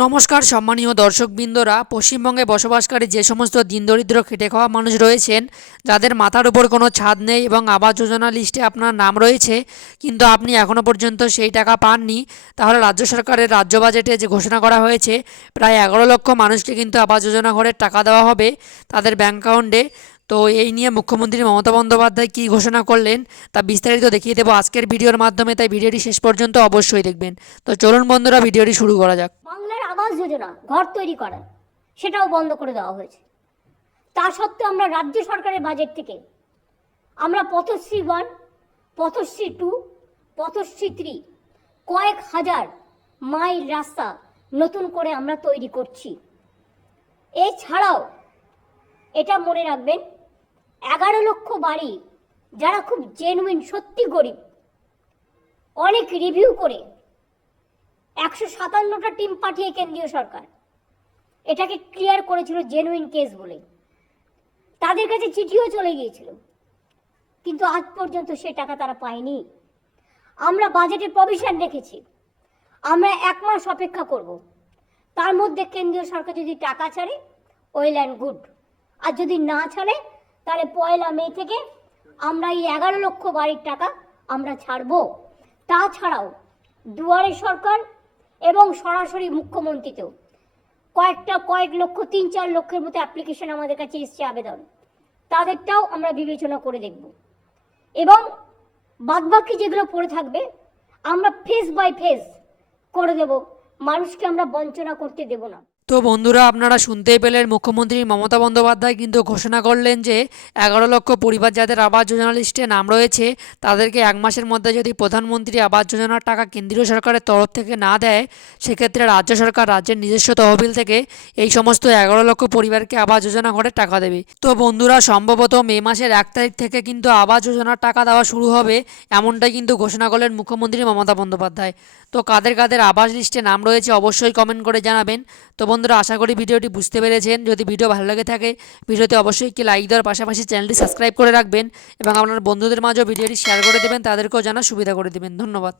নমস্কার সম্মানীয় দর্শকবৃন্দরা, পশ্চিমবঙ্গে বসবাসকারী যে সমস্ত দিনদরিদ্র খেটে খাওয়া মানুষ রয়েছেন, যাদের মাথার উপর কোনো ছাদ নেই এবং আবাস যোজনা লিস্টে আপনার নাম রয়েছে কিন্তু আপনি এখনও পর্যন্ত সেই টাকা পাননি, তাহলে রাজ্য সরকারের রাজ্য বাজেটে যে ঘোষণা করা হয়েছে প্রায় 11 লক্ষ মানুষকে কিন্তু আবাস যোজনা ঘরের টাকা দেওয়া হবে তাদের ব্যাঙ্ক অ্যাকাউন্টে। তো এই নিয়ে মুখ্যমন্ত্রী মমতা বন্দ্যোপাধ্যায় কী ঘোষণা করলেন তা বিস্তারিত দেখিয়ে দেবো আজকের ভিডিওর মাধ্যমে, তাই ভিডিওটি শেষ পর্যন্ত অবশ্যই দেখবেন। তো চলুন বন্ধুরা, ভিডিওটি শুরু করা যাক। বাংলার আবাস যোজনা ঘর তৈরি করা সেটাও বন্ধ করে দেওয়া হয়েছে। তা সত্ত্বেও আমরা রাজ্য সরকারের বাজেট থেকে আমরা পথশ্রী 1, পথশ্রী 2, পথশ্রী 3 কয়েক হাজার মাইল রাস্তা নতুন করে আমরা তৈরি করছি। এছাড়াও এটা মনে রাখবেন, 11 লক্ষ বাড়ি যারা খুব জেনুইন সত্যি গরিব, অনেক রিভিউ করে 157টা টিম পাঠিয়ে কেন্দ্রীয় সরকার এটাকে ক্লিয়ার করেছিল জেনুইন কেস বলে। তাদের কাছে চিঠিও চলে গিয়েছিল, কিন্তু আজ পর্যন্ত সে টাকা তারা পায়নি। আমরা বাজেটে প্রভিশন রেখেছি, আমরা 1 মাস অপেক্ষা করব, তার মধ্যে কেন্দ্রীয় সরকার যদি টাকা ছাড়ে ওয়েল অ্যান্ড গুড, আর যদি না ছাড়ে তাহলে 1 মে থেকে আমরা এই 11 লক্ষ বাড়ির টাকা আমরা ছাড়বো। তাছাড়াও দুয়ারে সরকার এবং সরাসরি মুখ্যমন্ত্রীতেও কয়েক লক্ষ 3-4 লক্ষের মতো অ্যাপ্লিকেশন আমাদের কাছে এসছে, আবেদন, তাদেরটাও আমরা বিবেচনা করে দেখব এবং বাদবাকি যেগুলো পড়ে থাকবে আমরা ফেজ বাই ফেজ করে দেব, মানুষকে আমরা বঞ্চনা করতে দেব না। তো বন্ধুরা, আপনারা শুনতেই পেলেন, মুখ্যমন্ত্রী মমতা বন্দ্যোপাধ্যায় কিন্তু ঘোষণা করলেন যে 11 লক্ষ পরিবার যাদের আবাস যোজনা লিস্টে নাম রয়েছে তাদেরকে 1 মাসের মধ্যে যদি প্রধানমন্ত্রী আবাস যোজনার টাকা কেন্দ্রীয় সরকারের তরফ থেকে না দেয়, সেক্ষেত্রে রাজ্য সরকার রাজ্যের নিজস্ব তহবিল থেকে এই সমস্ত 11 লক্ষ পরিবারকে আবাস যোজনা ঘরে টাকা দেবে। তো বন্ধুরা, সম্ভবত মে মাসের 1 তারিখ থেকে কিন্তু আবাস যোজনার টাকা দেওয়া শুরু হবে, এমনটাই কিন্তু ঘোষণা করলেন মুখ্যমন্ত্রী মমতা বন্দ্যোপাধ্যায়। তো কাদের কাদের আবাস লিস্টে নাম রয়েছে অবশ্যই কমেন্ট করে জানাবেন। তো বন্ধুরা, আশা করি ভিডিওটি বুঝতে পেরেছেন। যদি ভিডিও ভালো লাগে থাকে ভিডিওতে অবশ্যই একটি লাইক দেওয়ার পাশাপাশি চ্যানেলটি সাবস্ক্রাইব করে রাখবেন এবং আপনার বন্ধুদের মাঝেও ভিডিওটি শেয়ার করে দেবেন, তাদেরকেও জানার সুবিধা করে দেবেন। ধন্যবাদ।